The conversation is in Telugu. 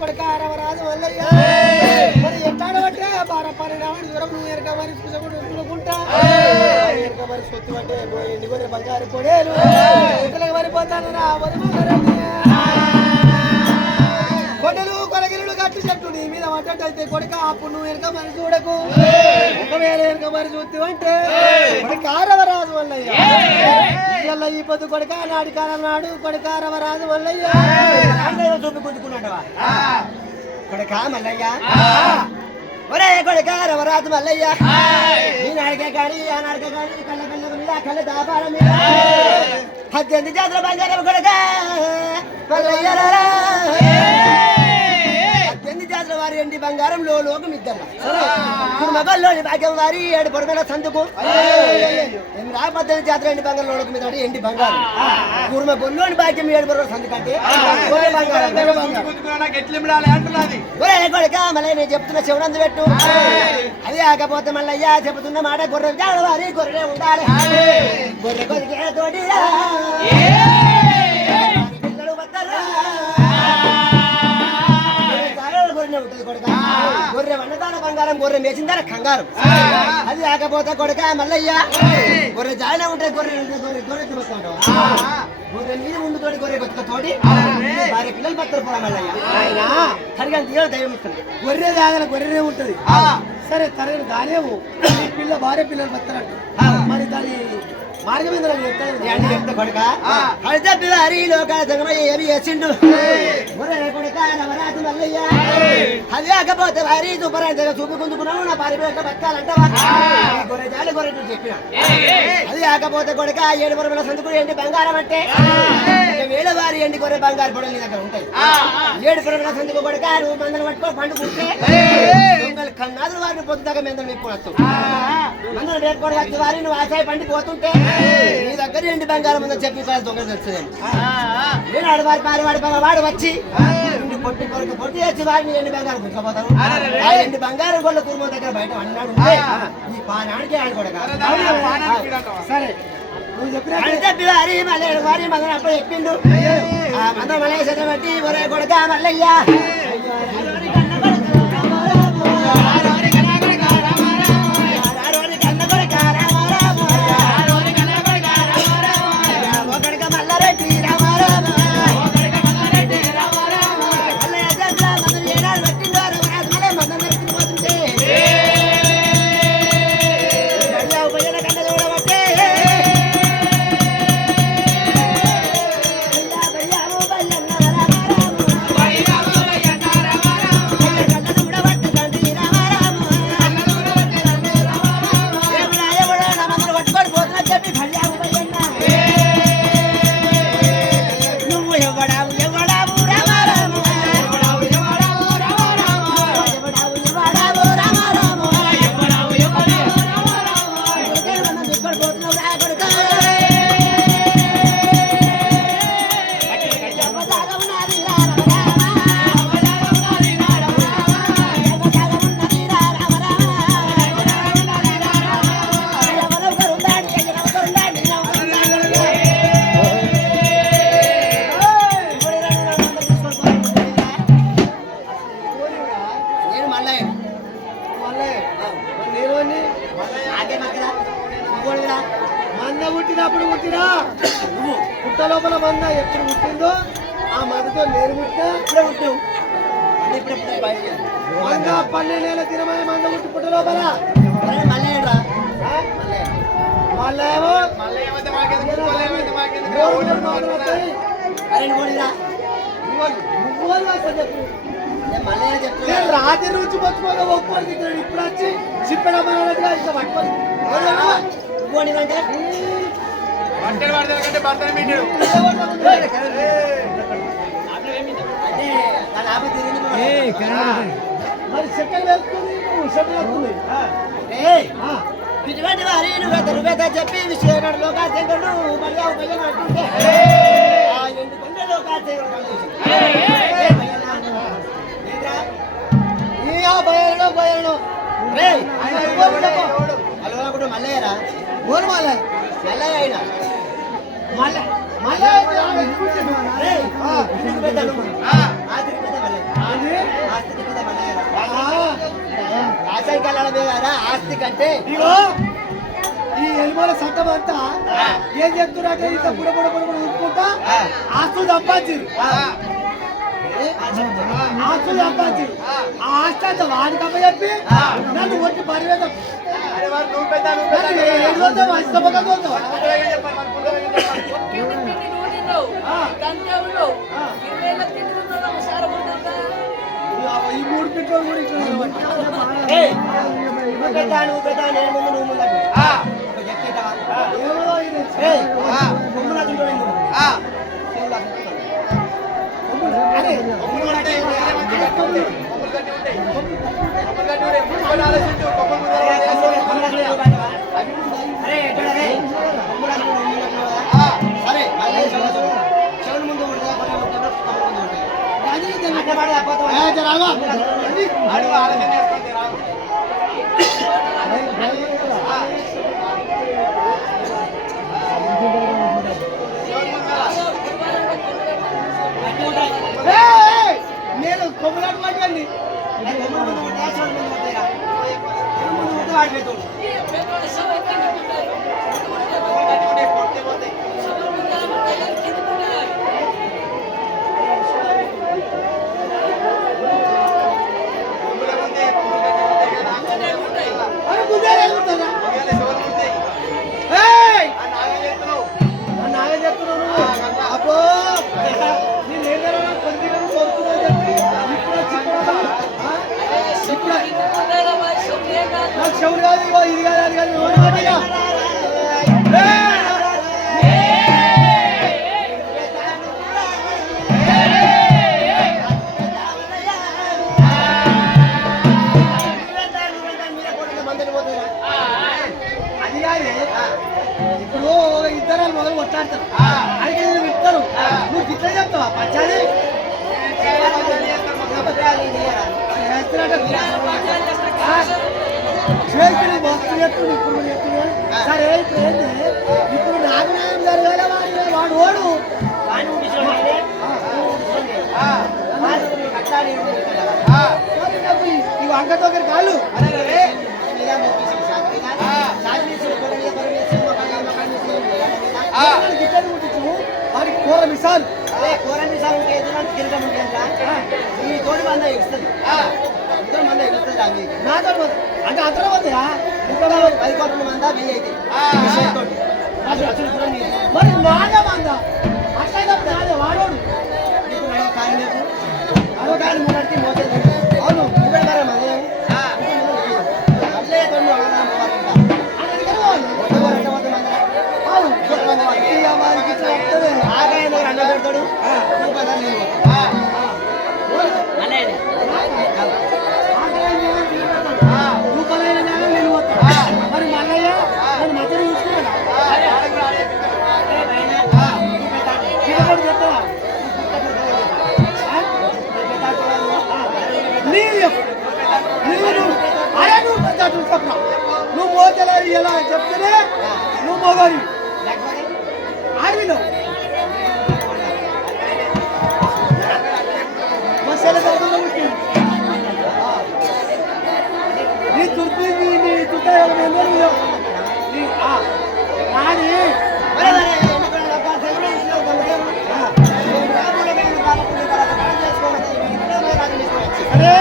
కొడుక అరవరాజు మల్లయ్య మరి ఎట్టాడబట్టే బార పన్నెండు దూరం నువ్వు ఎరక మరి చూసకుండా ఎరక మరి సొత్తు అంటే ఎండి కొన్ని బంగారు పొడేలు ఇతలకు మరిపోతాను నా మరి కొండలు కొలగిరులు చెట్టు నీ మీద పడ్డట్టయితే కొడుక అప్పుడు నువ్వు వెనక మరి చూడకు. ఒకవేళ వెనక మరి చూస్తూ అంటే కారవరాజు వల్లయ్య. ఈ పొద్దు కొడుక నాడి కాలం నాడు కొడుకారవరాజు వల్లయ్య. చూపి గుంజుకున్నాడవా కొడుక మల్లయ్య. ఒరే కొడుక రవరాజు మల్లయ్య. ఈ నాడికే కాడి ఆ నాడికే కాడి కళ్ళ కళ్ళ మీద కళ్ళ దాపాల మీద. పద్దెనిమిది జాతర బంగారం కొడుక. మల్లయ్య బంగారంలో లోకం ఇద్దరు. కుటుంబంలోని భాగ్యం వారి ఏడు పొరమైన సందుకు. రా పద్దెనిమిది జాతర ఎండి బంగారం లోకం మీద ఎండి బంగారం. కుర్మ బొల్లోని భాగ్యం ఏడు పొరమైన సందుకు అంటే బంగారం. బంగారం. మళ్ళీ నేను చెప్తున్న శివనందు పెట్టు. అది కాకపోతే మళ్ళయ్యా చెబుతున్న మాట గొర్రె జాడ వారి గొర్రె ఉండాలి. గొర్రె తోటి కొడుక. గొర్రె వండదాన బంగారం గొర్రె మేచిందార కంగారం. అది కాకపోతే కొడుక మల్లయ్య? గొర్రె జాయిన ఉంటే గొర్రె గొర్రె గొర్రె చూస్తాడు గొర్రె మీద ముందు తోటి గొర్రె కొత్త తోటి భార్య పిల్లలు పత్తరు పోరా మల్లయ్య. సరిగా తీయాలి దైవం ఇస్తుంది. గొర్రె దాగల గొర్రెనే ఉంటది. సరే తరగని దానేవు. పిల్ల భార్య పిల్లలు పత్తరంట మరి దాని సంగమయ్య ఏమి చేసిండు? కొడుక నవరాత్రి మల్లయ్య. అది కాకపోతే వారి సూపరాంతగా చూపుకుందుకున్నావు నా పిల్లలు బతకాలంటావా? ఈ గొర్రె చెప్పిన. అది కాకపోతే కొడుక ఏడు పొరల సందుకుడు ఏంటి బంగారం అంటే? కొరే బంగారు నీ దగ్గర ఉంటాయి. ఏడు పొరల సందుకు కొడుక నువ్వు మందలు పట్టుకో పండుకుంటే కన్నాదులు వారిని పొద్దుదాకా మెందలు నిప్పుకోవచ్చు మందలు వేపుకోవడం వచ్చి వారి నువ్వు ఆశాయ పండి పోతుంటే నీ దగ్గర ఎండి బంగారం ఉందని చెప్పి దొంగలు తెలుస్తుంది నేను ఆడు వారి పారి వాడి వాడు వచ్చి పొట్టి కొరకు పొట్టి వచ్చి వారిని ఎండి బంగారం గుర్తుపోతాను ఆ ఎండి బంగారం కొల్ల కుటుంబం దగ్గర బయట అన్నాడు ఈ ఆడు కొడక సరే నువ్వు చెప్పిన చెప్పి వారి మళ్ళీ వారి మళ్ళీ అప్పుడు చెప్పిండు. ఆ మంద మళ్ళీ చదవట్టి ఒరే పుట్టినప్పుడు పుట్టినా? పుట్ట లోపల మంద ఎప్పుడు పుట్టిందో ఆ మందతో నేను పుట్టినా ఇప్పుడే పుట్టావు మంద పన్నెండేళ్ళ తినమని మంద పుట్టి పుట్ట లోపల. మళ్ళేమో రాత్రి నుంచి పట్టుకోగా ఒక్కరికి ఇప్పుడు వచ్చి చిప్పడమ్మగా ఇంకా పట్టుకొని అంటే? బట్టలు పడతారు కంటే భర్తను పెట్టాడు మరి చెక్కలు వెళ్తుంది నువ్వు చెక్కలు వెళ్తుంది ఇటువంటి వారి నువ్వు చెప్పి విషయం లోకాశంకరుడు మళ్ళీ భయం అంటుంటే ఆ ఎండుకొండ లోకాశంకరుడు భయనో భయనో రే ఆస్తి కంటే ఈ ఎలిమల చట్టం అంతా ఏం చెప్తున్నారంటే ఇంత బుడ బుడ బుడ బుడ ఉరుకుంటా ఆస్తులు సంపాదించారు ఆస్తులు సంపాదించారు ఆ. ఆస్తి అంతా వాడికి అమ్మ చెప్పి నన్ను ఒట్టి పరివేదం గంజావులో, ఇరవై ఏళ్ళ ఉన్నదో ఒకసారి? ఈ మూడు పెట్రోల్ కూడా ఇట్లా నువ్వు పెద్ద నేను ముందు నువ్వు ముందు కొమ్ములు గట్టి ఉంటాయి. కొమ్ములు గట్టి ఉంటాయి. కొమ్ములు గట్టి ఉంటాయి. ముందుకొని ఆలోచించు. కొమ్ములు అడుగు ఇద్దరు కొట్లాడతారు అయితే నువ్వు ఇస్తారు నువ్వు గిట్ల చెప్తావా పచ్చాది చేతులు మస్తు చెప్తుంది ఇప్పుడు చెప్తుంది సరే ఇప్పుడు ఏంటి ఇప్పుడు నాగనాయం న్యాయం వాడు వాడు ఓడు ఆ, ఆ. మరి నాకు ఈ- ఈ వంక దగ్గర కాలు అరే, అరే. ఆ. గిట్టని కుట్టించు వాడికి కూర మిసాలు ఈ తోటి మంద ఇస్తుంది. ఆ. ఇద్దరు మంద ఇస్తుంది అంటే ఇంకా పది కోట్ల మంద వెయ్యి అయితే. నీకు మరి నాదే మంద? నాదే వాడోడు. నీకు నడవ అదో నువ్వు మోతలే ఇలా చెప్తేనే నువ్వు మొగరి ఆడివిలో మసాలా దొరకదు పుట్టింది నీ తుర్తి నీ నీ తుట్ట ఎవరు నీ ఆ నాది మరి మరి ఎన్నికల లోకాలు సెలవులు ఇస్తున్నావు కదా. రాముల మీద కాలపుని తర్వాత పని చేసుకోవాలి. ఇక్కడ పోయి రాజు చేసుకోవచ్చు. అరే